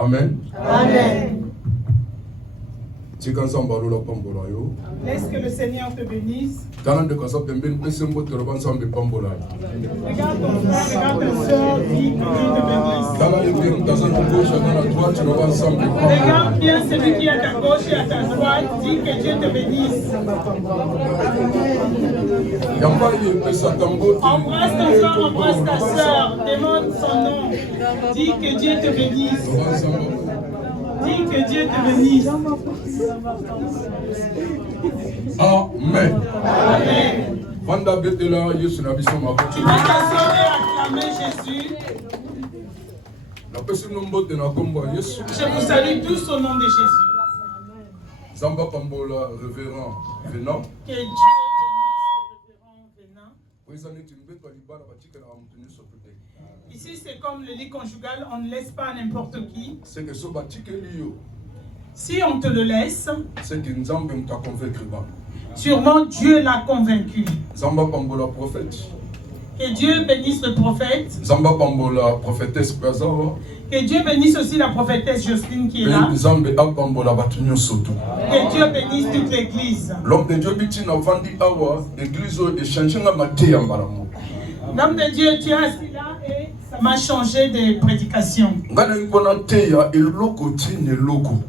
Amen. Amen. Laisse que le Seigneur te bénisse. Regarde ton frère, regarde ta soeur, dis que Dieu te bénisse. Regarde bien celui qui est à ta gauche et à ta droite, dis que Dieu te bénisse. Embrasse ton frère, embrasse ta soeur, demande son nom, dis que Dieu te bénisse. Dis que Dieu te bénisse. Amen. Amen. Tu peux t'asseoir et acclamer Jésus. Je vous salue tous au nom de Jésus. Zamba Pambola, révérend Venant. Que Dieu bénisse le révérend Venant. Ici, c'est comme le lit conjugal, on ne laisse pas n'importe qui. Si on te le laisse, sûrement Dieu l'a convaincu. Zamba Pambola, prophète. Que Dieu bénisse le prophète. Zamba Pambola, prophétesse Bazawa. Que Dieu bénisse aussi la prophétesse Jocelyne qui est là. Que Dieu bénisse toute l'église. L'homme de Dieu dit na vandi awa église échanger na maté ya mbalamu. L'homme de Dieu, tu es assis là et ça m'a changé de prédication. Ngana ngona te ya eloko ti ne loko.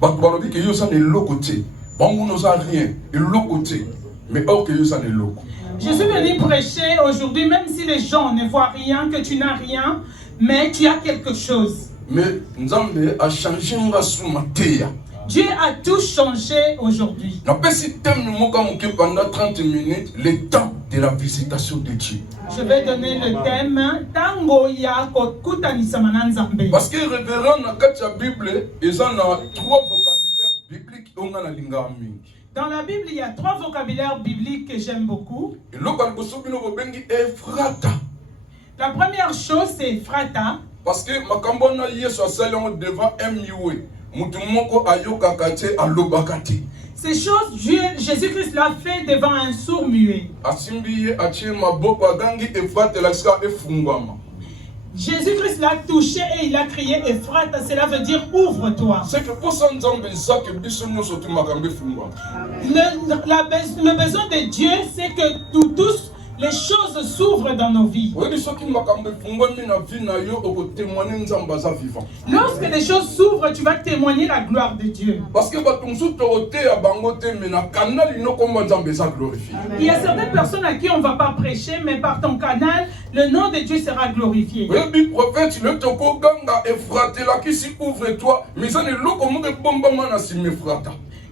Bato balobi ke yo sa ne loko te. Bango no sa rien, eloko te. Mais or que yo sa ne loko. Je suis venu prêcher aujourd'hui, même si les gens ne voient rien, que tu n'as rien, mais tu as quelque chose. Mais Nzambe a changé nga sous maté ya. Dieu a tout changé aujourd'hui. Pendant 30 minutes, le temps de la visitation de Dieu. Je vais donner le thème Tango ya kokutanisa mananzambe. Parce que révérend dans la Bible, ils ont 3 vocabulaires bibliques. Dans la Bible, il y a 3 vocabulaires bibliques que j'aime beaucoup. La première chose, c'est Ephrata. Parce que Makambona Yesu asalon devant MUE. Ces choses, Jésus-Christ l'a fait devant un sourd muet. Jésus-Christ l'a touché et il a crié Ephrata, cela veut dire ouvre-toi. Le besoin de Dieu, c'est que tous les choses s'ouvrent dans nos vies. Lorsque les choses s'ouvrent, tu vas témoigner la gloire de Dieu. Il y a certaines personnes à qui on ne va pas prêcher, mais par ton canal, le nom de Dieu sera glorifié.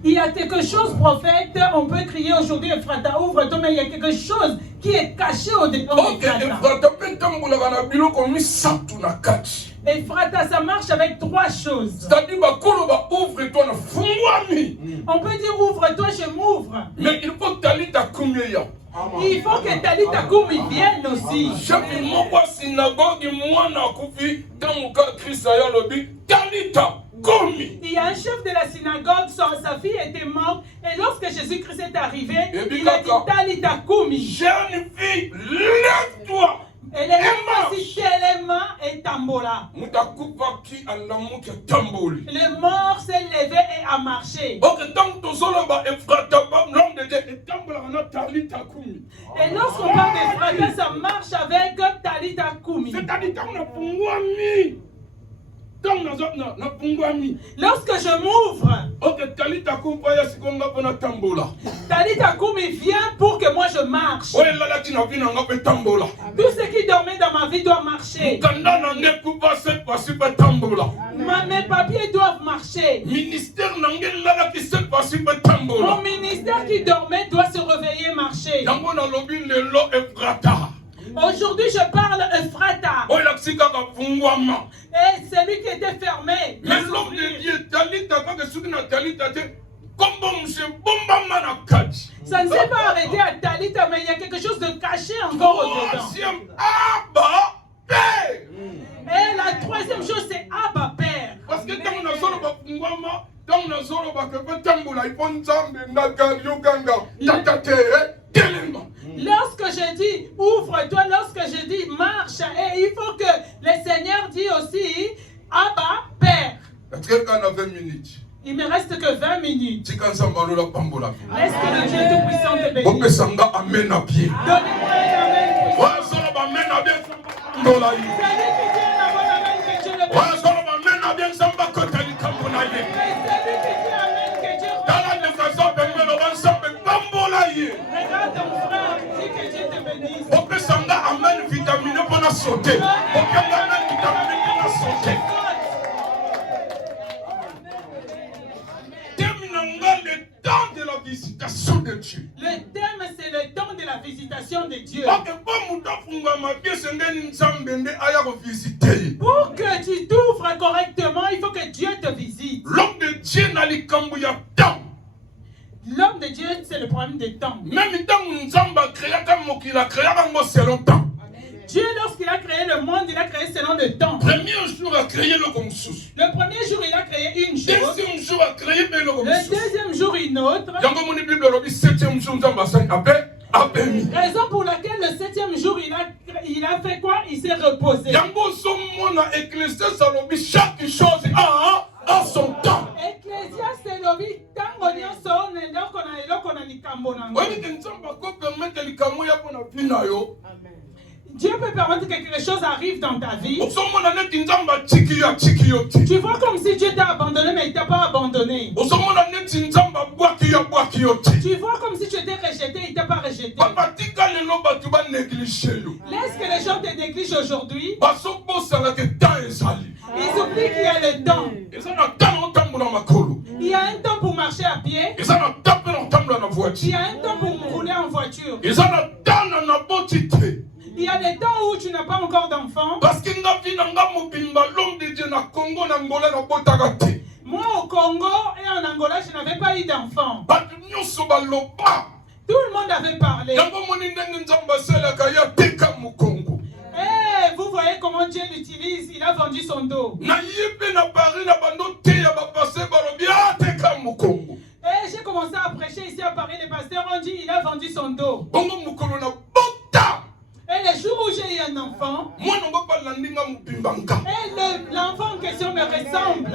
Il y a quelque chose, prophète, on peut crier aujourd'hui Ephrata, ouvre-toi, mais il y a quelque chose qui est caché au-dedans d'Ephrata. Ephrata, ça marche avec 3 choses. On peut dire ouvre-toi, je m'ouvre. Mais il faut Talita Kumia. Il faut que Talita Kumi vienne aussi. Il y a un chef de la synagogue, sa fille était morte, et lorsque Jésus-Christ est arrivé, il a dit Talita Kumi. Jeune fille, lève-toi. Elle est aussi tellement et tambola. Le mort s'est levé et a marché. Et lorsqu'on parle d'Ephrata, ça marche avec Talita Kumi. Lorsque je m'ouvre, Talita Kumi vient pour que moi je marche. Tout ce qui dormait dans ma vie doit marcher. Mes papiers doivent marcher. Mon ministère qui dormait doit se réveiller, marcher. Aujourd'hui, je parle Ephrata. Et celui qui était fermé. Mais l'homme de Dieu, ça ne s'est pas arrêté à Talita, mais il y a quelque chose de caché encore au-dedans. Et la 3e chose, c'est Abba Père. Parce que lorsque je dis ouvre-toi, lorsque je dis marche, et il faut que le Seigneur dit aussi Abba Père. Quelqu'un a 20 minutes. Il me reste que 20 minutes. Si quand ça m'a la pambola. Est-ce que le Dieu Tout-Puissant te bénisse? Bon, sanga amen à pied. Donnez-moi un amen. Ouais, ça va amen à bien. Dola yi. Celui qui dit un bon amen, que Dieu le bénisse. Ouais, ça va amen à bien. Samba kota li kambona yi. Et celui qui dit amen, que Dieu le bénisse. Dans la défense, ben le van samba pambola yi. Regarde ton frère, dis que Dieu te bénisse. Bon, sanga amen vitamine pour la sauter. Bon, amen vitamine pour la sauter. Le temps de la visitation de Dieu. Le thème, c'est le temps de la visitation de Dieu. Pour que tu t'ouvres correctement, il faut que Dieu te visite. L'homme de Dieu n'a le cambouya temps. L'homme de Dieu, c'est le problème de temps. Même temps où nous avons créé comme qu'il a créé avant c'est longtemps. Dieu, lorsqu'il a créé le monde, il a créé selon le temps. Premier jour, il a créé le consus. Le premier jour, il a créé une chose. Deuxième jour, il a créé le consus. Le deuxième jour, une autre. Septième jour, nous avons Raison pour laquelle le septième jour, il a fait quoi? Il s'est reposé. Chaque chose a son temps. Ecclésiaste, c'est l'objet. Tango nyonso, neloko na eloko na likambo nango. Dieu peut permettre que quelque chose arrive dans ta vie. Tu vois comme si Dieu t'a abandonné, mais il ne t'a pas abandonné. Tu vois comme si tu étais rejeté, il ne t'a pas rejeté. Laisse que les gens te négligent aujourd'hui. Ils oublient qu'il y a le temps. Il y a un temps pour marcher à pied. Il y a un temps pour rouler en voiture. Il y a des temps où tu n'as pas encore d'enfant. Moi au Congo et en Angola, je n'avais pas eu d'enfant. Tout le monde avait parlé. Et vous voyez comment Dieu l'utilise. Il a vendu son dos. Et j'ai commencé à prêcher ici à Paris. Les pasteurs ont dit il a vendu son dos. Et le jour où j'ai eu un enfant, et l'enfant en question me ressemble.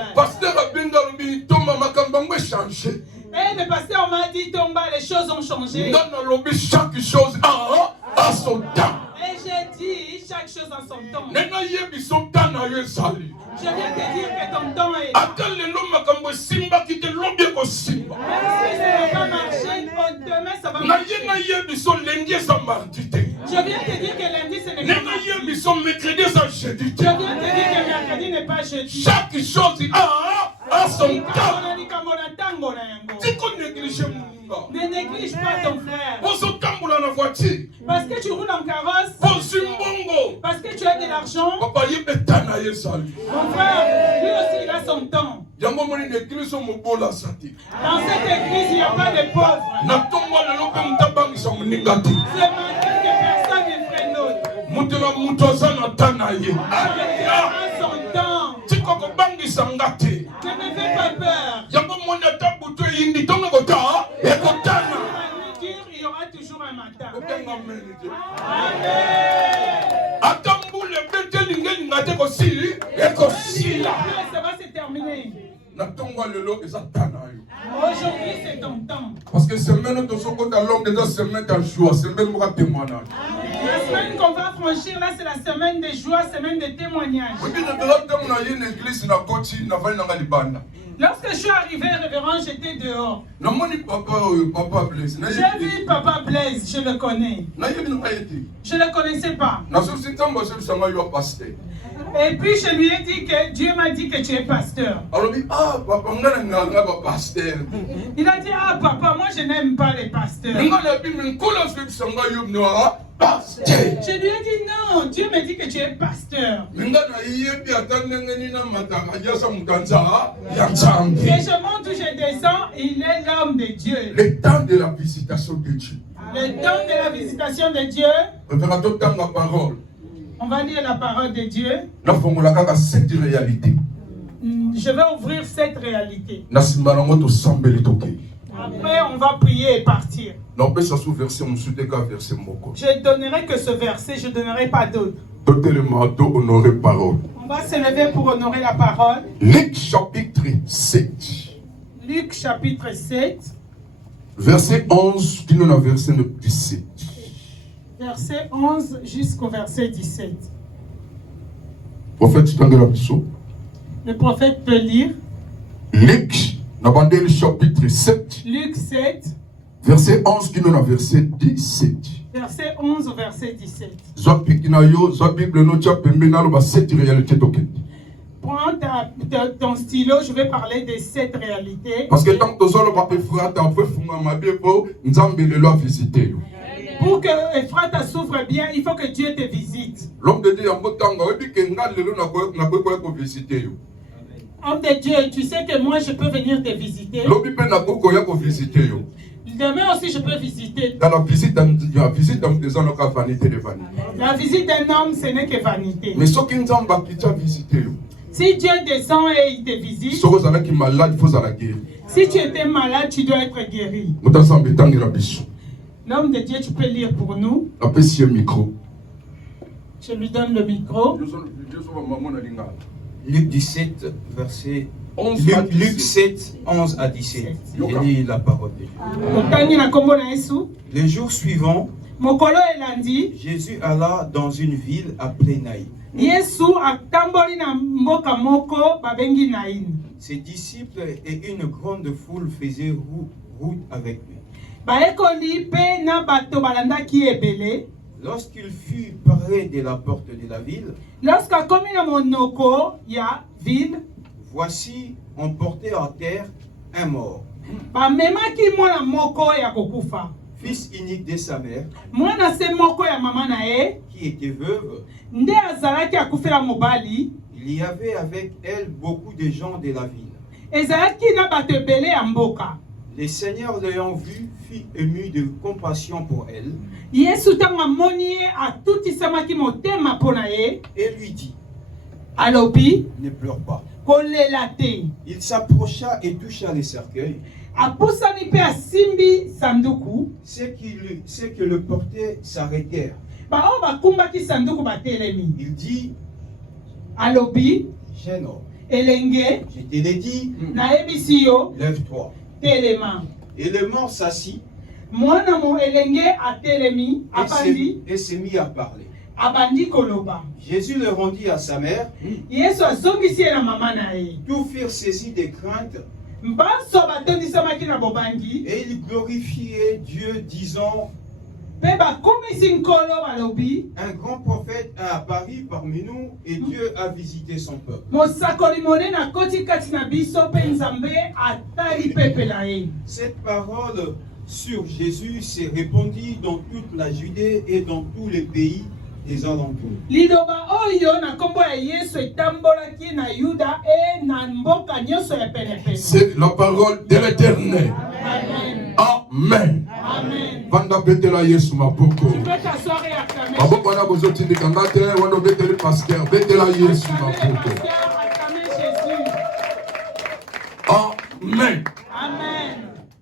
Et le pasteur m'a dit, Tomba, les choses ont changé. Chaque chose a son temps. Et j'ai dit, chaque chose a son temps. Je viens te dire que ton temps est là. Même si ça ne va pas marcher, demain ça va marcher. Je viens te dire que lundi ce n'est pas marché. Je viens te dire que mercredi n'est pas jeudi. Chaque chose a son temps. Ne néglige pas ton frère. Parce que tu roules en carrosse. Parce que tu as de l'argent. Mon frère, lui aussi il a son temps. Dans cette église, il n'y a pas de pauvres. C'est maintenant que personne ne freine l'autre. Chacun a son temps. Ne me fais pas peur. Il y aura toujours un matin. Ça va se terminer. Aujourd'hui, c'est ton temps. Parce que semaine de son côté à l'homme déjà semaine de joie, semaine de témoignage. La semaine qu'on va franchir là, c'est la semaine de joie, semaine de témoignage. Lorsque je suis arrivé, révérend, j'étais dehors. J'ai vu Papa Blaise, je le connais. Je ne le connaissais pas. Et puis je lui ai dit que Dieu m'a dit que tu es pasteur. Il a dit, ah papa, moi je n'aime pas les pasteurs. Je lui ai dit non, Dieu m'a dit que tu es pasteur. Et je monte où je descends, il est l'homme de Dieu. Le temps de la visitation de Dieu. Le temps de la visitation de Dieu. On va lire la parole de Dieu. Cette réalité. Je vais ouvrir cette réalité. Après, on va prier et partir. Je ne donnerai que ce verset, je ne donnerai pas d'autre. On On va se lever pour honorer la parole. Luc chapitre 7. Luc chapitre 7, Verset 11, qui nous a verset 17. verset 11 jusqu'au verset 17. Prophète Tangela Bisso. Le prophète peut lire Luc, le chapitre 7. Luc 7, Verset 11, qui nous a verset 17. verset 11 au verset 17. Zwa Bible, no tcha pembe na lo ba 7 réalités token. Prends ton stylo, je vais parler de cette réalité. Parce que tant que tu as fait frère, tu as fait funga mabie pour Nzambe le lo visiter. Pour que Ephrata souffre bien, il faut que Dieu te visite. L'homme de Dieu, ko visiter yo. Homme de Dieu, tu sais que moi je peux venir te visiter. Lobi pe na ko ya ko visiter yo. Demain aussi je peux visiter. Dans la visite des gens ka vanité de vanité. La visite d'un homme, ce n'est que vanité. Mais ce qui Nzamba qui t'a visité yo. Si Dieu descend et il te visite, Si vous avez malade, il faut la guérir. si tu étais malade, tu dois être guéri. Mutanzambe tangira biso. L'homme de Dieu, tu peux lire pour nous. La pesi micro. Je lui donne le micro. Luc 17, verset 11 Luc, à 17. Luc 7, 11 à 17. Je lis la parole de Dieu. Otani na kombo na Yesu. Les jours suivants, Mokolo elandi, Jésus alla dans une ville appelée Naïn. Yesu atamboli na mboka moko babengi Nain. Ses disciples et une grande foule faisaient route avec lui. Baekoli pe na bato balandaki ebele. Lorsqu'il fut paré de la porte de la ville, Lorsqu'akomi na monoko ya ville, voici, on portait à terre un mort, bamemaki mwana moko ya kokufa. fils unique de sa mère, Mwana se moko ya mama na ye, qui était veuve. nde azalaki akufela mobali. Il y avait avec elle beaucoup de gens de la ville. Ezalaki na bato ebele ya mboka. Le Seigneur l'ayant vue fut ému de compassion pour elle Yesu ntango amoni ye atutisamaki motema mpo na ye, et lui dit, alobi ne pleure pas. kolela te. Il s'approcha et toucha le cercueil. Apusani mpe asimbi sanduku. Ceux qui le portaient s'arrêtèrent. Baoyo bakumbaki sanduku batelemi. Il dit, Alobi jeune homme, elenge je te l'ai dit, nayebisi yo lève-toi. telema. Et le mort s'assit Mwana mo elenge atelemi afandi et se mit à parler. abandi koloba. Jésus le rendit à sa mère. Yesu azongisi ye na mama na ye. Tous furent saisis de crainte Mbanso batondisamaki na bobangi et ils glorifiaient Dieu, disant, mpe bakomisi nkolo balobi un grand prophète a apparu parmi nous et Dieu a visité son peuple. mosakoli monene akoti kati na biso mpe nzambe atali pepe na ye. Cette parole sur Jésus s'est répandue dans toute la Judée et dans tous les pays des alentours. Liloba oyo na kombo ya Yesu etambolaki na Yuda e na mboka nyonso ya penepene. C'est la parole de l'Éternel. Amen. Amen. Amen. Vanda betela Yesu mapoko. Tu peux t'asseoir et acclamer. Maboko wana bozoti ndikanga te wano beteli pasteur betela Yesu mapoko. Acclamer Jésus. Amen. Amen.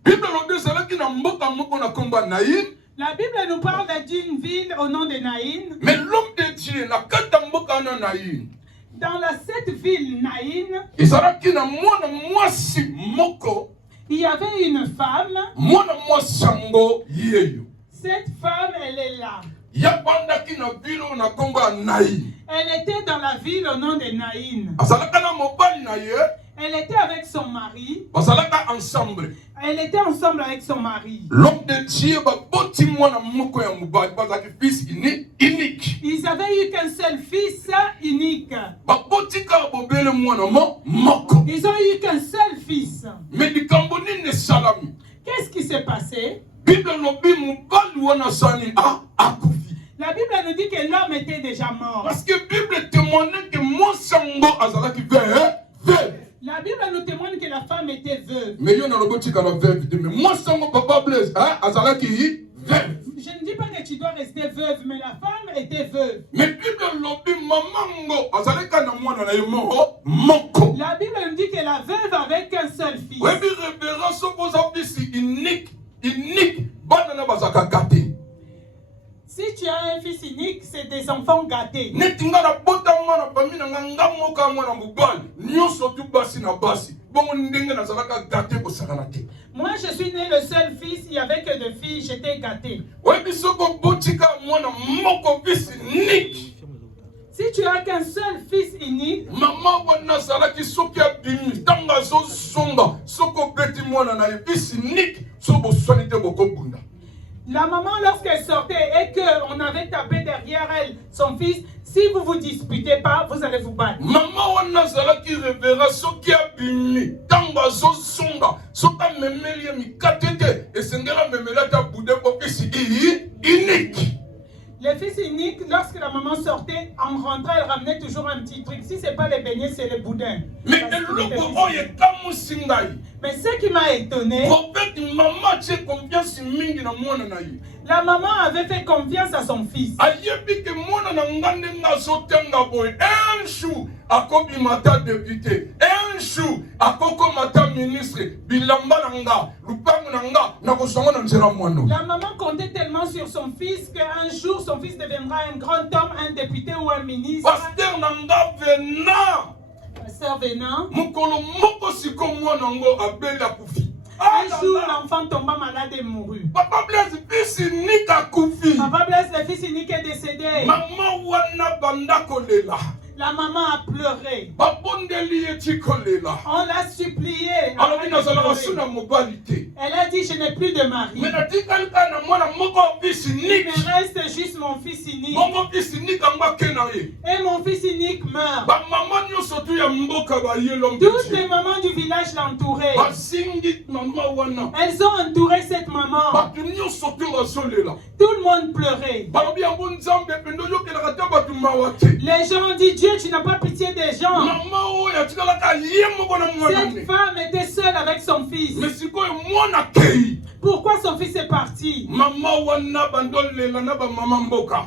Bible lobi ezalaki na mboka moko na kombo ya Naïn. La Bible nous parle d'une ville au nom de Naïn. Mais l'homme de Dieu na kata mboka wana Naïn. Dans cette ville Naïn, Ezalaki na mwana mwasi moko. il y avait une femme. Mwana mwasi yango yeyo. Cette femme, elle est là. Yabandaki na bilo na kombo ya Naïn. Elle était dans la ville au nom de Naïn. Azalaka na mobali na ye. Elle était avec son mari. Bazalaka ensemble. Elle était ensemble avec son mari. L'homme de Dieu baboti mwana moko ya mobali bazaki fils unique. Ils avaient eu qu'un seul fils unique. Baboti ka bobele mwana moko. Ils ont eu qu'un seul fils. Mais likambo nini salami. Qu'est-ce qui s'est passé? Bible lobi mobali wana sani akufi. La Bible nous dit que l'homme était déjà mort. Parce que Bible témoigne que monsango azalaki veuve. La Bible nous témoigne que la femme était veuve. Mais yo na loboti ka la veuve mais monsango papa Blaise azalaki veuve. Je ne dis pas que tu dois rester veuve, mais la femme était veuve. Mais Bible lobi mamango azalaka na mwana na ye moko. La Bible nous dit que la veuve avait qu'un seul fils. Oui, mais révérence aux offices unique, bana na bazaka kate. Si tu tu as un fils unique, c'est des enfants gâtés. Netinga na bota mwana pami na nganga moka mwana mobali. Nyonso tu basi na basi. Bongo ndenge na zalaka gâté ko sakana te. Moi, je suis né le seul fils, il n'y avait que deux filles, j'étais gâté. Ouais, bisoko botika mwana moko fils unique. Si tu as qu'un seul fils unique, Maman wana zalaki soki abimi tanga zo songa soko beti mwana na fils unique sobo soinité boko bunda. la maman, lorsqu'elle sortait et qu'on avait tapé derrière elle son fils, si vous ne vous disputez pas, vous allez vous battre. Maman wana zalaki revera soki abimi tanga zo songa soka memeli mikatete esengela memela ta bude ko fils unique. Les fils uniques, lorsque la maman sortait, en rentrant, elle ramenait toujours un petit truc. Si ce n'est pas les beignets, c'est le boudin. Mais ce qui m'a étonné, la maman avait fait confiance à son fils. Un chou à Kobimata député, un chou à Kokomata ministre, Bilambananga, Lupananga, Nakosonga. La maman comptait tellement sur son fils qu'un jour son fils deviendra un grand homme, un député ou un ministre. Pasteur Nanga venant. Pasteur venant. Mukolo moko siko mwanango abela kufi. Un jour, l'enfant tomba malade et mourut. Papa Blaise, fils unique a kufi. Papa Blaise, le fils unique est décédé. Maman wana banda kolela. La maman a pleuré. On l'a supplié. Elle a dit, je n'ai plus de mari. Il me reste juste mon fils unique. Et mon fils unique meurt. Toutes les mamans du village l'entouraient. Elles ont entouré cette maman. Tout le monde pleurait. Les gens ont dit, Dieu, tu n'as pas pitié des gens. Cette femme était seule avec son fils. Pourquoi son fils est parti?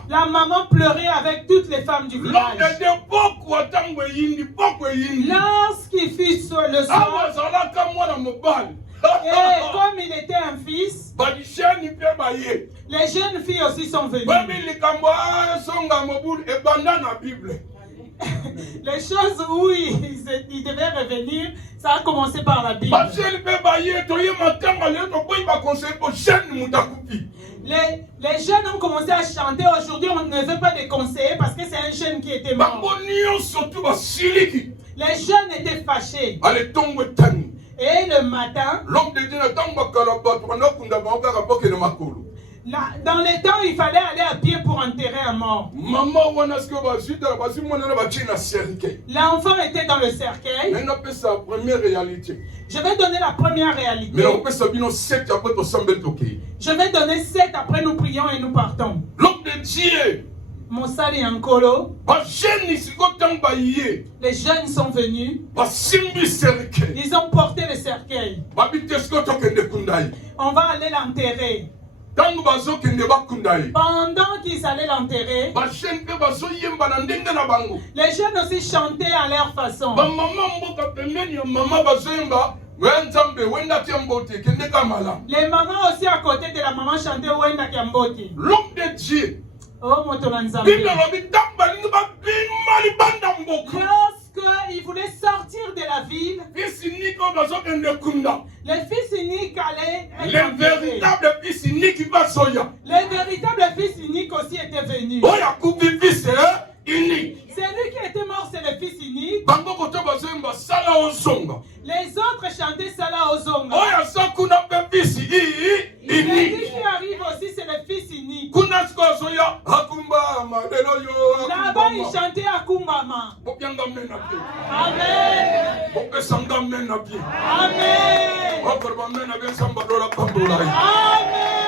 La maman pleurait avec toutes les femmes du village. Lorsqu'il fut le soir, et comme il était un fils, les jeunes filles aussi sont venues. Les choses où il devait revenir, ça a commencé par la Bible. Les jeunes ont commencé à chanter. Aujourd'hui, on ne veut pas les conseiller parce que c'est un jeune qui était mort. Les jeunes étaient fâchés. Et le matin, dans les temps, il fallait aller à pied pour enterrer un mort. L'enfant était dans le cercueil. Je vais donner la première réalité. Je vais donner 7, après nous prions et nous partons. L'homme de Dieu, Mosali Ankolo, les jeunes sont venus. Ils ont porté le cercueil. On va aller l'enterrer. Pendant qu'ils allaient l'enterrer, les jeunes aussi chantaient à leur façon. Les mamans aussi à côté de la maman chantaient Wenda Kiamboti. L'homme de Dieu, lorsqu'il voulait sortir de la ville, les fils uniques allaient être les véritables fils uniques les véritables fils uniques aussi étaient venus. C'est lui qui était mort, c'est le fils unique. Les autres chantaient Sala Ozonga. Celui qui arrive aussi, c'est le fils unique. Là-bas, il chantait Akumbama. Amen. Amen. Amen.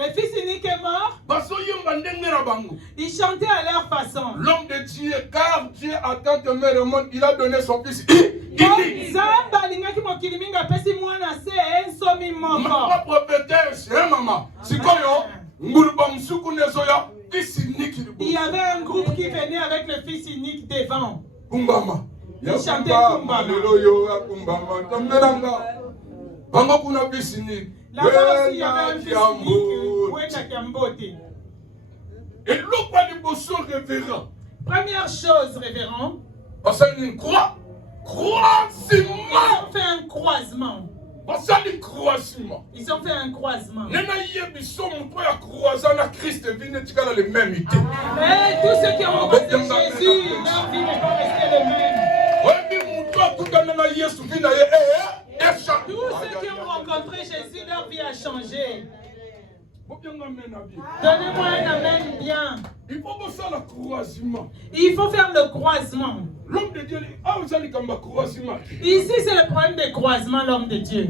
Le fils unique est mort. Ils chantaient à leur façon. L'homme de Dieu, car Dieu a tant aimé le monde, il a donné son fils. Ma prophétesse, maman. Il y avait un groupe qui venait avec le fils unique devant. Kumbama. Il chantait Kumbama. Là-bas aussi, il y avait un fils unique, Wenda Kiambote. Et l'eau pas les bossons révérends. Première chose, révérend, Parce qu'ils croient. ils ont fait un croisement. Croisement. Ils ont fait un croisement. Nena yebiso mutwa ya croisant na Christ vine tikala le même idée. Mais tous ceux qui ont rencontré Jésus, leur vie n'est pas restée le même. Tous ceux qui ont rencontré Jésus, leur vie a changé. Donnez-moi un amen bien. Il faut faire le croisement. Il faut faire le croisement. L'homme de Dieu, croisement. Ici, c'est le problème des croisements, l'homme de Dieu.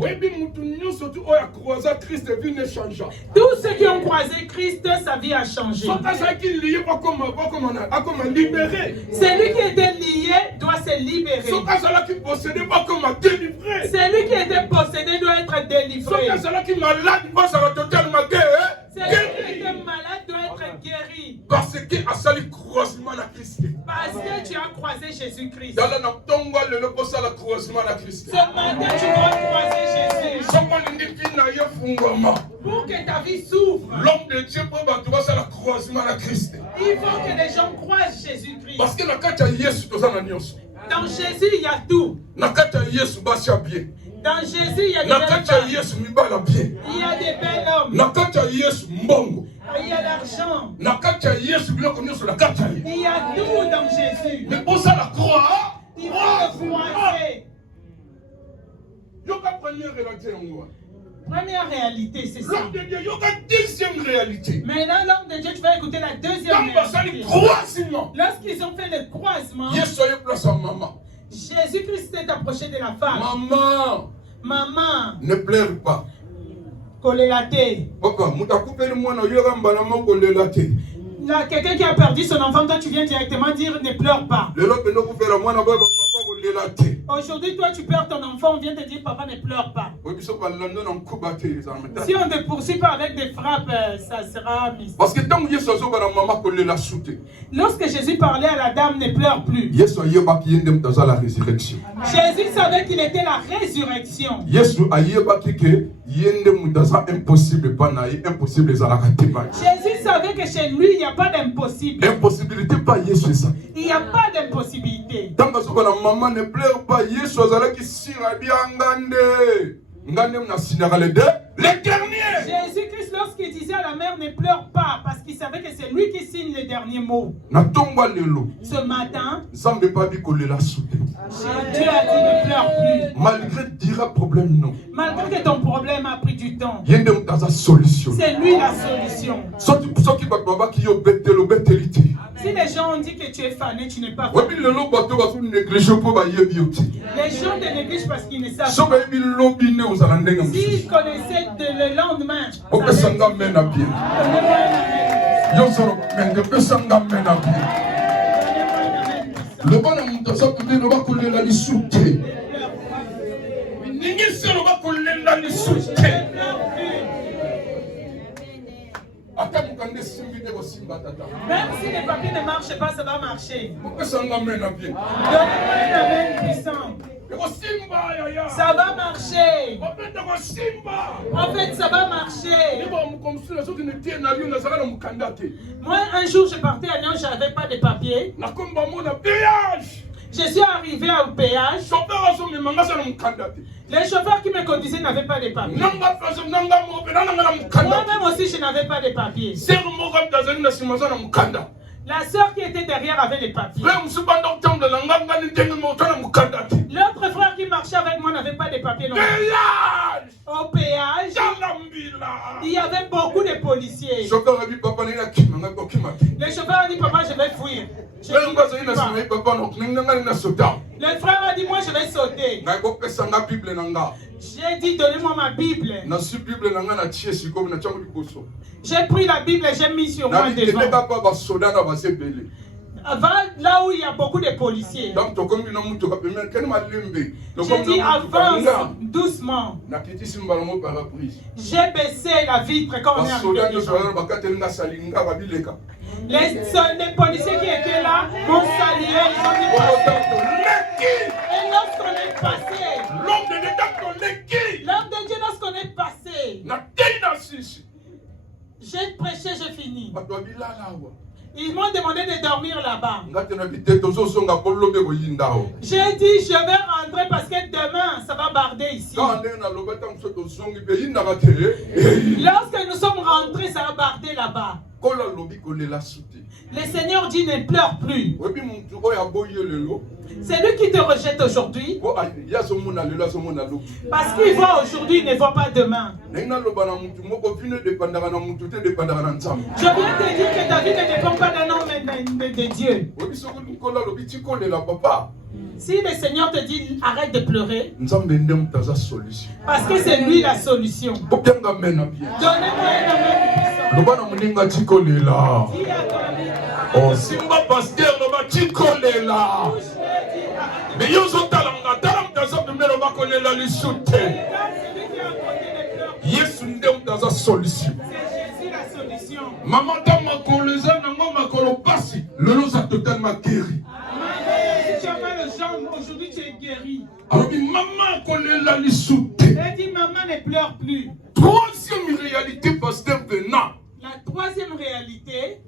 Tous ceux qui ont croisé Christ, sa vie a changé. Celui qui était lié doit se libérer. Celui qui était possédé doit être délivré. Celui qui était malade doit être guéri. Parce que croisement à Christ. Parce que tu as croisé Jésus-Christ. Ce matin, tu dois croiser Jésus. Pour que ta vie s'ouvre. L'homme de Dieu peut battre la croisement à Christ. Il faut que les gens croisent Jésus-Christ. Parce que dans Jésus, il y a tout. Dans Jésus, il y a des belles femmes. Il y a des belles hommes. Il y a l'argent. Il y a tout dans Jésus. Mais pour ça, la croix, il faut le croiser. Première réalité, c'est ça. L'homme de Dieu, il y a une deuxième réalité. Maintenant, l'homme de Dieu, tu vas écouter la deuxième réalité. Lorsqu'ils ont fait le croisement, Jésus-Christ s'est approché de la femme. Maman, maman, ne pleure pas. Papa, là, quelqu'un qui a perdu son enfant, toi tu viens directement dire ne pleure pas. Aujourd'hui, toi tu perds ton enfant, on vient te dire papa ne pleure pas. Si on ne poursuit pas avec des frappes, ça sera mis. Parce que lorsque Jésus parlait à la dame, ne pleure plus. Jésus savait qu'il était la résurrection. Jésus savait que chez lui, il n'y a pas d'impossible. Impossibilité pas Jésus ça. Il n'y a pas d'impossibilité. Tant que maman ne pleure pas, Jésus qui sira bien les derniers. Jésus-Christ, lorsqu'il disait à la mère ne pleure pas, parce qu'il savait que c'est lui qui signe les derniers mots. Ce matin, Dieu a dit ne pleure plus. Malgré dira problème non. Malgré que ton problème a pris du temps. C'est lui la solution. Si les gens ont dit que tu es fané, tu n'es pas fané. Les gens te négligent parce qu'ils ne savent pas. S'ils connaissaient le lendemain, même si les papiers ne marchent pas, ça va marcher. Donnez-moi un amen puissant. Ça va marcher. En fait, ça va marcher. Moi, un jour, je partais à Lyon, je n'avais pas de papiers. Je suis arrivé au péage. Les chauffeurs qui me conduisaient n'avaient pas de papiers. Moi-même aussi, je n'avais pas de papiers. La sœur qui était derrière avait les papiers. L'autre frère qui marchait avec moi n'avait pas de papiers non plus. Au péage, il y avait beaucoup de policiers. Les chauffeurs ont dit papa, je vais fuir. Le frère a dit moi je vais sauter. J'ai dit donnez-moi ma Bible. J'ai pris la Bible et j'ai mis sur moi devant. Va là où il y a beaucoup de policiers. J'ai dit avance doucement. J'ai baissé la vitre quand on est arrivé. Les policiers qui étaient là m'ont salué. Ils ont dit et lorsqu'on est passé, l'homme de Dieu lorsqu'on est passé, J'ai prêché, j'ai fini. Ils m'ont demandé de dormir là-bas. J'ai dit, je vais rentrer parce que demain, ça va barder ici. Lorsque nous sommes rentrés, ça va barder là-bas. Le Seigneur dit, ne pleure plus. C'est lui qui te rejette aujourd'hui. Parce qu'il voit aujourd'hui, il ne voit pas demain. Je viens te dire que ta vie ne dépend pas d'un homme mais de Dieu. Si le Seigneur te dit arrête de pleurer, parce que c'est lui la solution. Donnez-moi un amen puissant. Oh, Simba pasteur, le bachikolela. Mais yo sont talanga, talanga ça peut me reconnaître la lisute. Yesu ndem dans la solution. C'est Jésus la solution. Maman tama koleza nango makolo pasi. Le lot a totalement guéri. Si tu as mal aux jambes, aujourd'hui tu es guéri. Alors maman connaît la lisute. Elle dit maman ne pleure plus. Troisième réalité pasteur venant. La troisième réalité.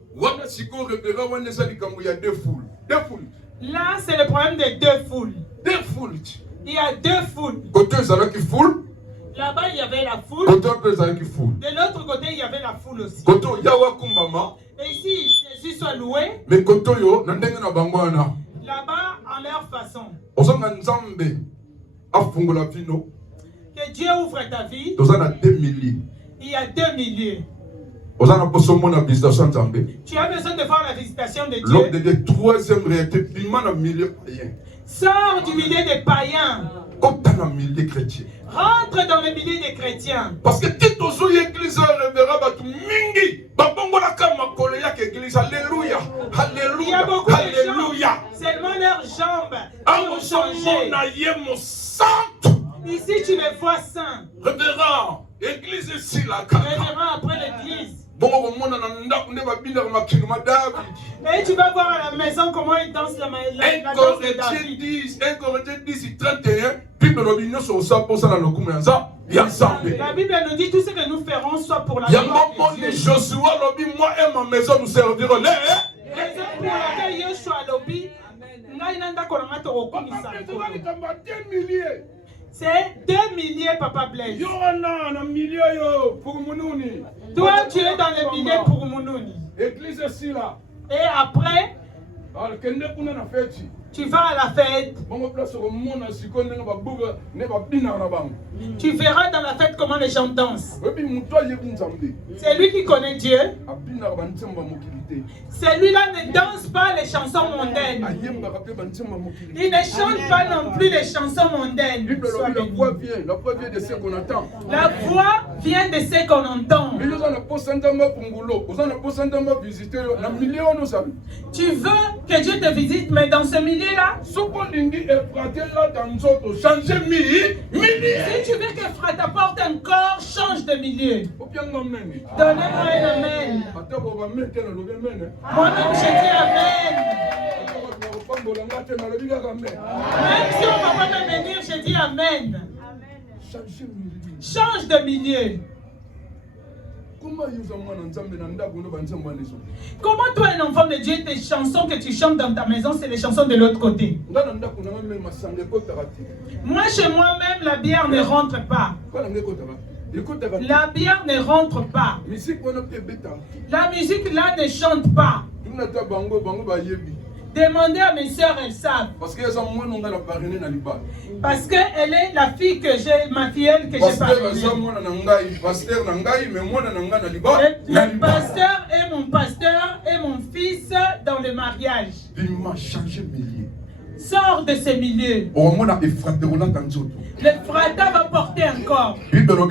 Là, c'est le problème des deux foules. Il y a deux foules. Là-bas, il y avait la foule. De l'autre côté, il y avait la foule aussi. Et ici, Jésus soit loué. Là-bas, en leur façon. Que Dieu ouvre ta vie. Il y a 2 milieux. Tu as besoin de voir la visitation de Dieu. L'autre de troisième réalité, sors du milieu des païens. Rentre dans le milieu chrétien. Rentre dans le milieu des chrétiens. Parce que tout l'église révérend mingi. Alléluia. Il y a beaucoup de gens. Seulement leurs jambes ont changé. Ici tu les vois saints. Révérend. Église ici là. Révérend après l'église. Et tu vas voir à la maison comment ils dansent la danse de David. 1 Corinthiens 10, 31. La Bible nous dit tout ce que nous ferons soit pour la gloire de Dieu. Joshua lobi, moi et ma maison nous servirons. Raison pour laquelle Joshua lobi, c'est 2 milliers, Papa Blaise. Toi, tu es dans le milieu pour Mounouni. Et après, tu vas à la fête. Tu verras dans la fête comment les gens dansent. C'est lui qui connaît Dieu. Celui-là ne danse pas les chansons mondaines. Il ne chante pas non plus les chansons mondaines. La voix vient de ce qu'on entend. La voix vient de ce qu'on entend. Tu veux que Dieu te visite, mais dans ce milieu-là, si tu veux que Frata porte encore, change de milieu. Donnez-moi un amen. Moi-même, je dis amen. Même si on ne va pas me venir, je dis amen. Change de milieu. Comment toi, un enfant de Dieu, tes chansons que tu chantes dans ta maison, c'est les chansons de l'autre côté? Moi, chez moi-même, la bière ne rentre pas. La bière ne rentre pas. La musique là ne chante pas. Demandez à mes soeurs, elles savent. Parce qu'elle est la fille que j'ai, ma filleule que j'ai parlé. Le pasteur est mon pasteur et mon fils dans le mariage. Sors de ce milieu. Le frata va porter encore.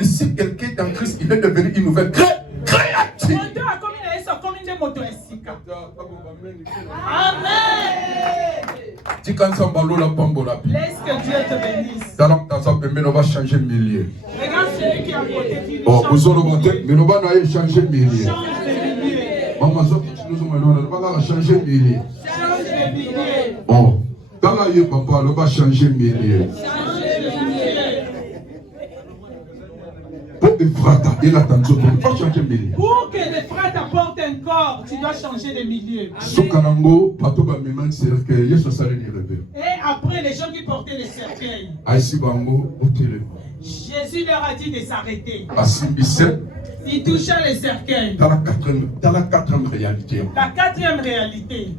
Si quelqu'un est en Christ, il est devenu une nouvelle créature. Amen. Laisse que Dieu te bénisse. On va changer de milieu. Regarde celui qui est à côté. Oh, vous allez monter, mais on va changer de milieu. Change de milieu. On va changer de milieu. Change de milieu. Oh, dans la vie, papa, on va changer de milieu. Change de milieu. Pour Pour que les frères t'apportent un corps, tu dois changer de milieu. Et après, les gens qui portaient les cercueils, Jésus leur a dit de s'arrêter. Il toucha les cercueils. La quatrième réalité. La quatrième réalité.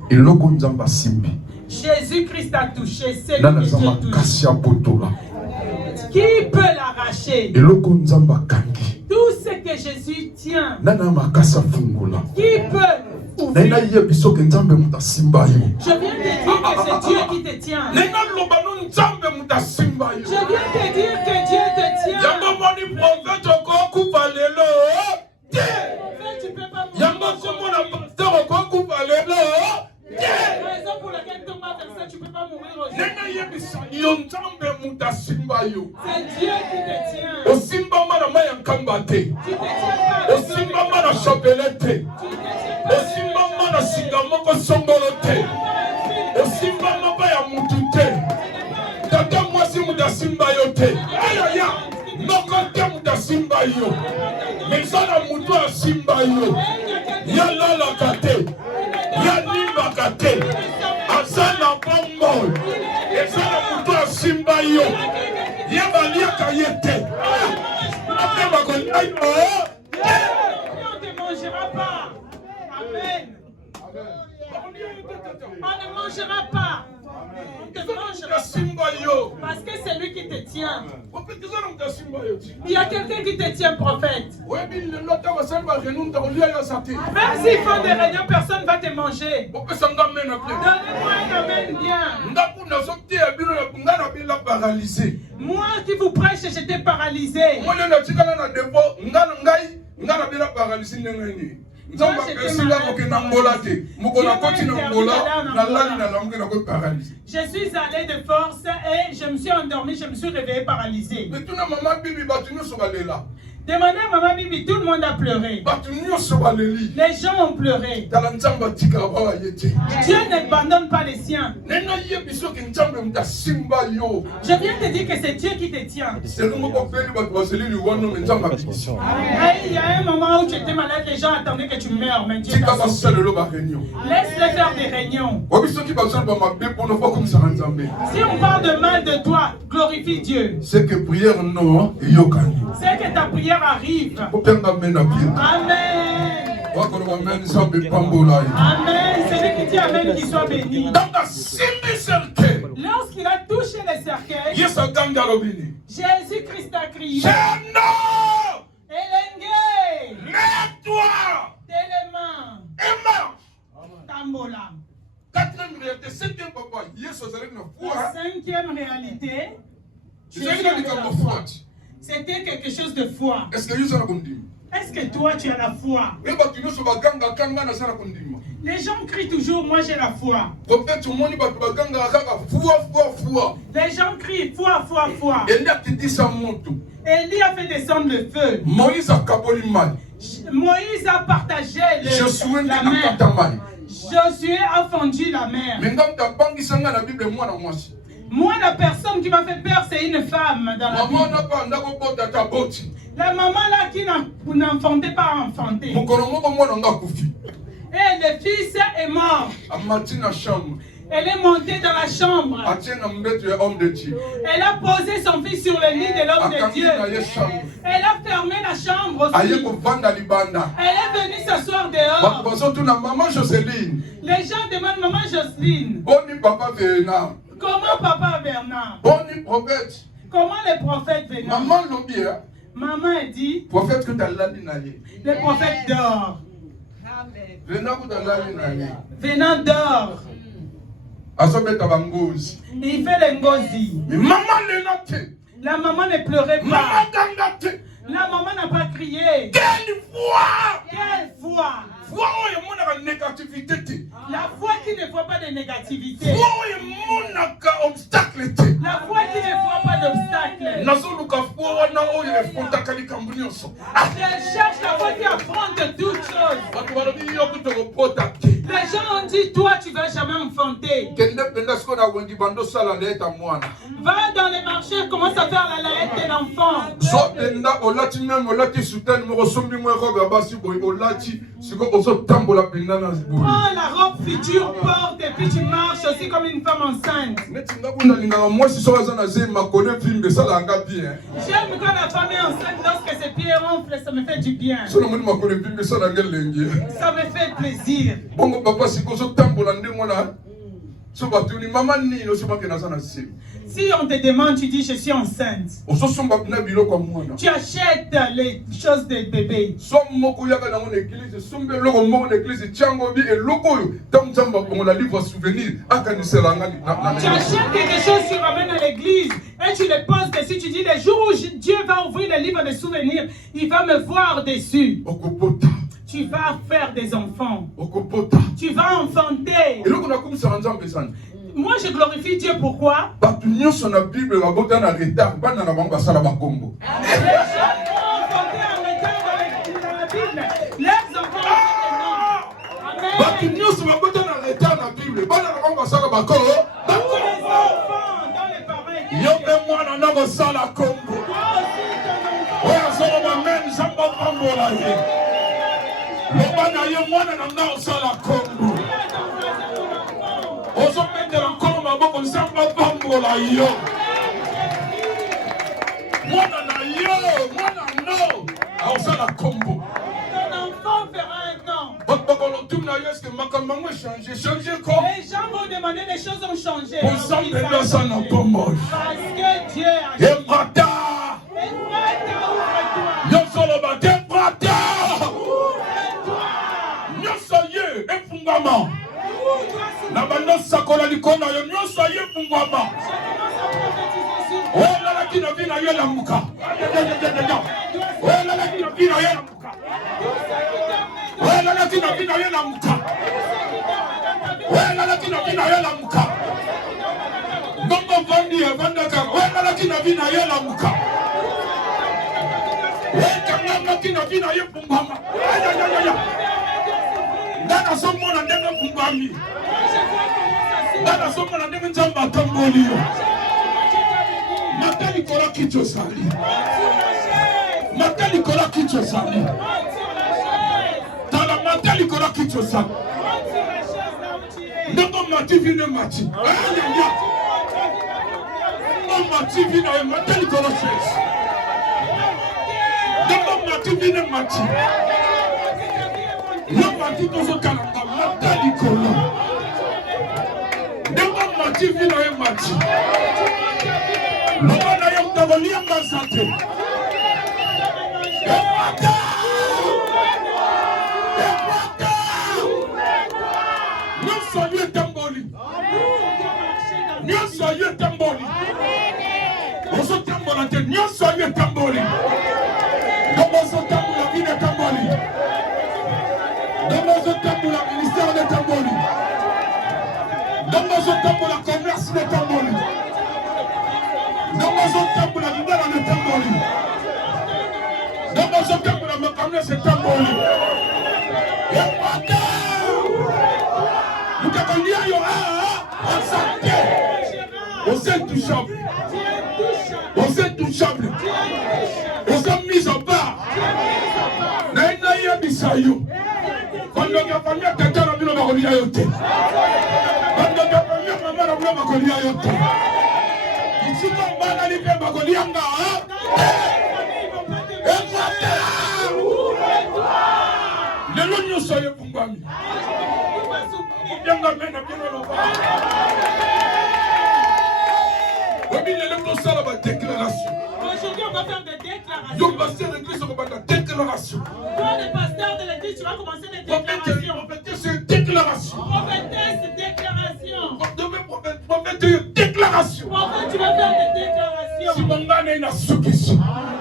Jésus-Christ a touché celui que Dieu touche. Qui peut l'arracher? Tout ce que Jésus tient. Qui peut ouvrir? Je viens te dire que c'est Dieu qui te tient. Je viens te dire que Dieu te tient. Tu peux pas mourir. La raison pour laquelle tu m'as fait ça, tu peux pas mourir aujourd'hui. C'est Dieu qui te tient. Tu te tiens pas. Tu te tiens on ne mangera pas. Amen. On ne mangera pas. On te mangera pas. Parce que c'est lui qui te tient. Il y a quelqu'un qui te tient, prophète. Même s'ils font des réunions, personne ne va te manger. Donnez-moi un amen bien. Moi qui vous prêche, j'étais paralysé. Je suis allé de force et je me suis endormi, je me suis réveillé paralysé. Demandez à Maman Bibi, tout le monde a pleuré. Les gens ont pleuré. Dieu n'abandonne pas les siens. Je viens te dire que c'est Dieu qui te tient. Il y a un moment où tu étais malade, les gens attendaient que tu meurs, mais Dieu t'a sauvé. Laisse-les faire des réunions. Si on parle de mal de toi, glorifie Dieu. C'est que prière non, c'est que ta prière arrive. Amen. Amen. Celui qui dit Amen, qu'il soit béni. Lorsqu'il a touché les cercueils, Jésus-Christ a crié. Elenge, lève-toi. Téléma. Tambola. Quatrième réalité, cinquième papa. La cinquième réalité, c'était quelque chose de foi. Est-ce que toi tu as la foi? Les gens crient toujours, moi j'ai la foi. Les gens crient, foi, foi, foi. Élie a fait descendre le feu. Moïse a partagé la mer. Josué a fondu la mer. Moi, la personne qui m'a fait peur, c'est une femme dans la Bible. La maman là qui n'enfantait pas enfanté. Et le fils est mort. Elle est montée dans la chambre. Elle a posé son fils sur le lit de l'homme de Dieu. Elle a fermé la chambre aussi. Elle est venue s'asseoir dehors. Les gens demandent Maman Jocelyne. Comment Papa Bernard? Comment les prophètes venaient? Maman a dit, le prophète dort. Venant dort. Il fait le ngozi. La maman ne pleurait pas. La maman n'a pas crié. Quelle foi! Quelle foi! La foi qui ne voit pas de négativité. La foi qui ne voit pas d'obstacle. cherchent la voie qui affronte toutes choses. Les gens ont dit, toi tu vas jamais enfanter. Va dans les marchés, commence à faire la laette de l'enfant. Prends la robe future, porte et puis tu marches aussi comme une femme enceinte. J'aime quand la femme est enceinte, lorsque ses pieds ronflent, ça me fait du bien. Ça me fait plaisir. Si on te demande, tu dis je suis enceinte. Tu achètes les choses des bébés. Tu achètes quelque chose, tu ramènes à l'église et tu les poses dessus. Tu dis les jours où Dieu va ouvrir le livre de souvenirs, il va me voir dessus. Tu vas faire des enfants. Tu vas enfanter. Moi je glorifie Dieu, pourquoi? Les gens ont enfanté en retard dans la Bible. Les enfants dans les enfant fera un an. Les gens vont demander, les choses ont changé. Parce que Dieu a changé. Aujourd'hui, on va faire des déclarations. Toi, le pasteur de l'église, tu vas commencer des déclarations. Prophétesse, déclaration. Prophète, tu vas faire des déclarations.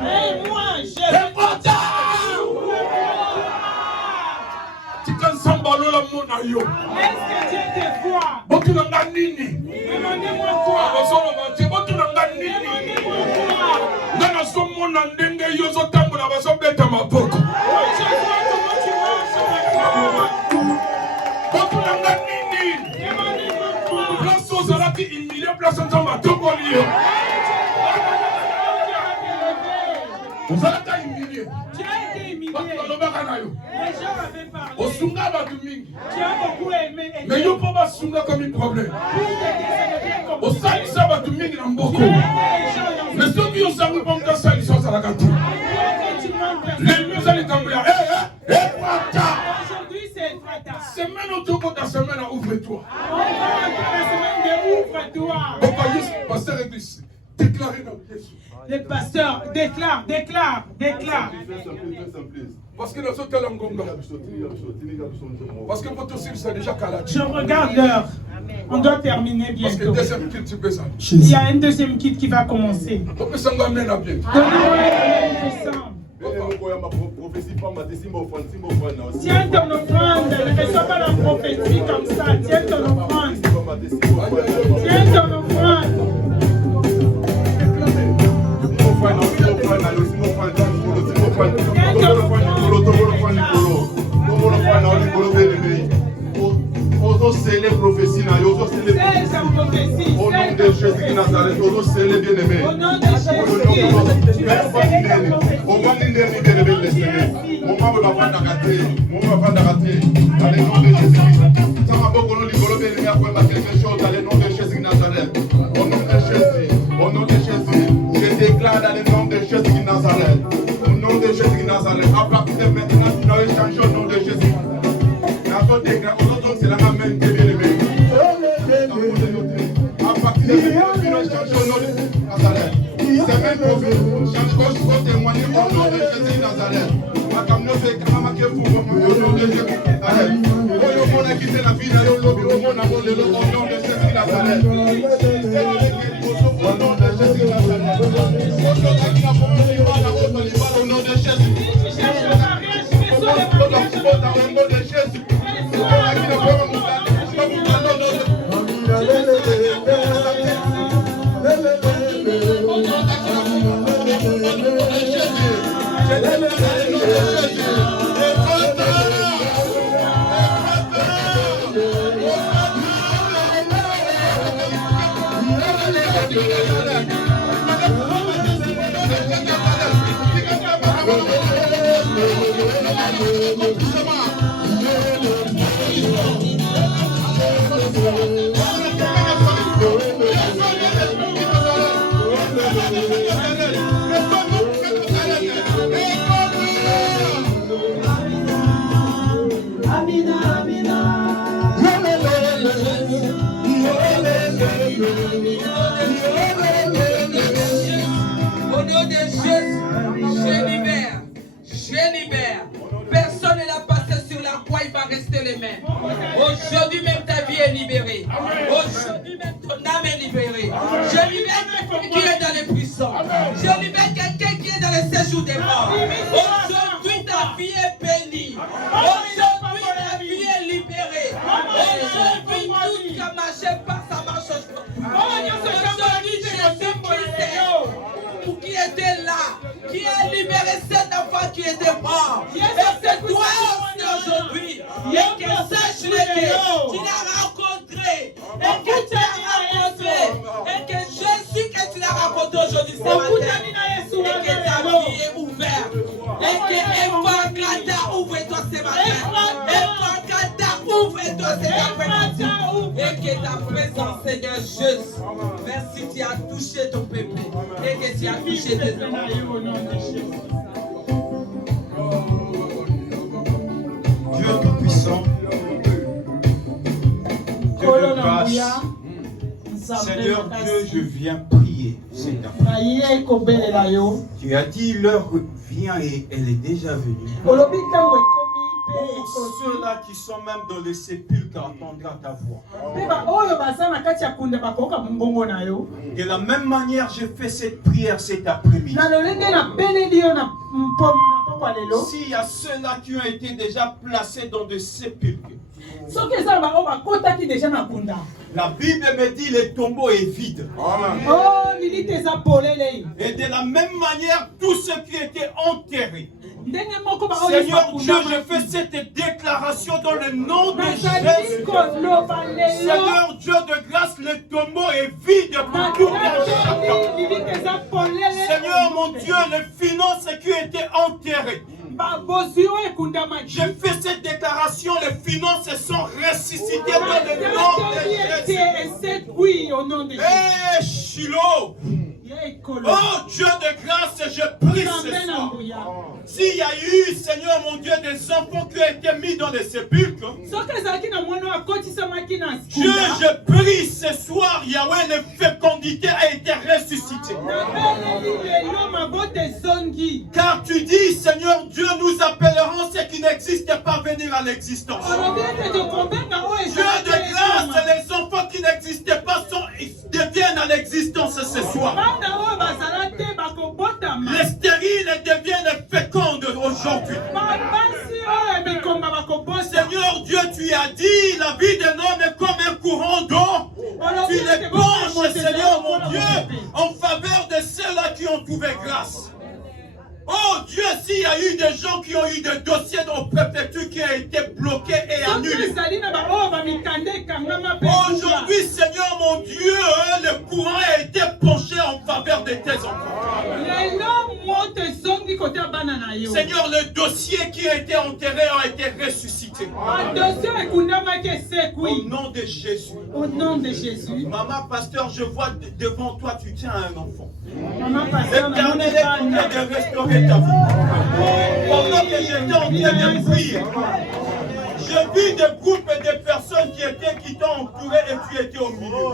Et moi, je est-ce que Dieu te voit? Demandez-moi quoi? Demandez-moi quoi? Namona ndenge yozo tambola bazobeta maboko. Botulanga nini? Place ozalaki humilié, place nzamba tokoli yo. Ozalaka humilié. Tu as été humilié. Balobaka na yo. Les gens avaient parlé. Osunga batu mingi. Tu as beaucoup aimé. Mais yo po basunga comme un problème. Osalisa batu mingi na mboko. Mais soki osangi po mutu asalisa ozalaka te. Lelo ozali tambo ya Efrata. Aujourd'hui c'est Efrata. Semaine otokota semaine ouvre-toi. La semaine de ouvre-toi. Pasteur Église, déclarez dans Jésus. Les pasteurs déclarent. Parce que nous sommes en Gonga. Parce que votre cible c'est déjà calé. Je regarde l'heure. On doit terminer Parce que bientôt. deuxième kit, tu peux ça. Il y a un deuxième kit qui va commencer. On peut s'en amener là bien. Donnez-moi un puissant. Tiens ton offrande, ne reçois pas la prophétie comme ça. Tiens ton offrande. Tiens ton offrande. C'est les prophéties, C'est sa prophétie. au nom de Jésus de Nazareth, au nom de les bien-aimés. Au nom de Jésus. Tu vas sceller ta prophétie. Au nom de Jésus, je déclare dans le nom de Jésus de Nazareth, au nom de Jésus de Nazareth, à partir de maintenant, tu dois changer au nom de Jésus. Dans ton décret, aujourd'hui, c'est la même que bien-aimé. À partir de maintenant, tu dois changer au nom de Nazareth. C'est même prophète, change quoi, je peux témoigner au nom de Jésus de Nazareth. Ma camion, c'est quand même que vous, au nom de Jésus de Nazareth. Au nom de quitter la vie, au nom de Jésus de Nazareth. Au nom de Jésus de Nazareth. Au nom de Jésus. Tu cherches le mariage, fais sur le mariage. Au nom de Jésus, je libère. Personne ne l'a passé sur la croix, il va rester les mêmes. Aujourd'hui même ta vie est libérée. Aujourd'hui même ton âme est libérée. Je libère quelqu'un qui est dans les prisons. Je libère quelqu'un qui est dans le séjour des morts. Aujourd'hui ta vie est bénie. Aujourd'hui ta vie est libérée. Aujourd'hui tout qui a marché pas, ça marche aujourd'hui. Aujourd'hui Jésus qui était là, qui a libéré cet enfant qui était mort. Et c'est toi aussi aujourd'hui. Et que sache-le que tu l'as rencontré. Et que tu l'as rencontré. Et que Jésus que tu l'as rencontré aujourd'hui ce matin. Et que ta vie est ouverte. Et que Efrata ouvre-toi ce matin. Efrata ouvre-toi cet après-midi. Et que ta présence, Seigneur Jésus, merci, tu as touché ton peuple. Et que tu as touché tes enfants. Dieu Tout-Puissant, Dieu de grâce, Seigneur Dieu, je viens prier cet enfant. Tu as dit l'heure vient et elle est déjà venue. Pour ceux-là qui sont même dans les sépulcres entendra ta voix. De la même manière, je fais cette prière cet après-midi. S'il y a ceux-là qui ont été déjà placés dans des sépulcres, la Bible me dit le tombeau est vide. Amen. Et de la même manière, tout ce qui était enterré. Seigneur Dieu, je fais cette déclaration dans le nom de Jésus. Seigneur Dieu de grâce, le tombeau est vide pour tout un chacun. Seigneur mon Dieu, les finances qui étaient enterrées. Je fais cette déclaration, les finances sont ressuscitées dans le nom de Jésus. Eh, Shiloh! Oh Dieu de grâce, je prie ce soir. S'il y a eu, Seigneur mon Dieu, des enfants qui ont été mis dans les sépulcres, Dieu, je prie ce soir, Yahweh, la fécondité a été ressuscitée. Car tu dis, Seigneur Dieu, nous appellerons ce qui n'existe pas venir à l'existence. Dieu de grâce, les enfants qui n'existaient pas deviennent à l'existence ce soir. Les stériles deviennent fécondes aujourd'hui. Seigneur Dieu, tu as dit, la vie d'un homme est comme un courant d'eau. Tu les penches, Seigneur mon Dieu, en faveur de ceux-là qui ont trouvé grâce. Oh Dieu, s'il y a eu des gens qui ont eu des dossiers dans le préfecture qui ont été bloqués et annulés. Aujourd'hui, Seigneur mon Dieu, le courant a été penché en faveur de tes enfants. Seigneur, le dossier qui a été enterré a été ressuscité. Au nom de Jésus. Au nom de Jésus. Maman, pasteur, je vois devant toi, tu tiens un enfant. Maman, pasteur, l'Éternel est en train de restaurer ta vie. Pendant que j'étais en train de prier, j'ai vu des groupes et des personnes qui t'ont entouré et tu étais au milieu.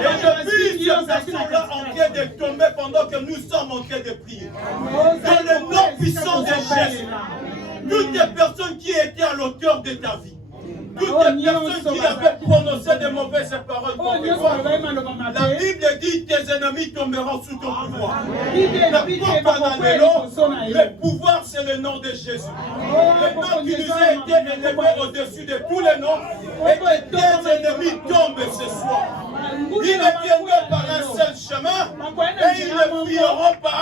Et j'ai vu ces personnes-là en train de tomber pendant que nous sommes en train de prier. Dans le nom puissant de Jésus, toutes les personnes qui étaient à l'auteur de ta vie, toutes les personnes qui avaient prononcé de mauvaises paroles contre toi, la Bible dit tes ennemis tomberont sous ton pouvoir. Le pouvoir, c'est le nom de Jésus. Le nom qui nous a été élevé au-dessus de tous les noms, et que tes ennemis tombent ce soir. Ils ne viendront par un seul chemin et ils ne fuiront par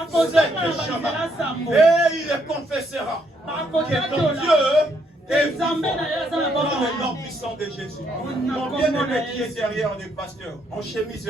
un seul chemin. Et il le confessera que ton Dieu est vivant dans le nom puissant de Jésus. Mon bien-aimé qui est derrière le pasteur, en chemise.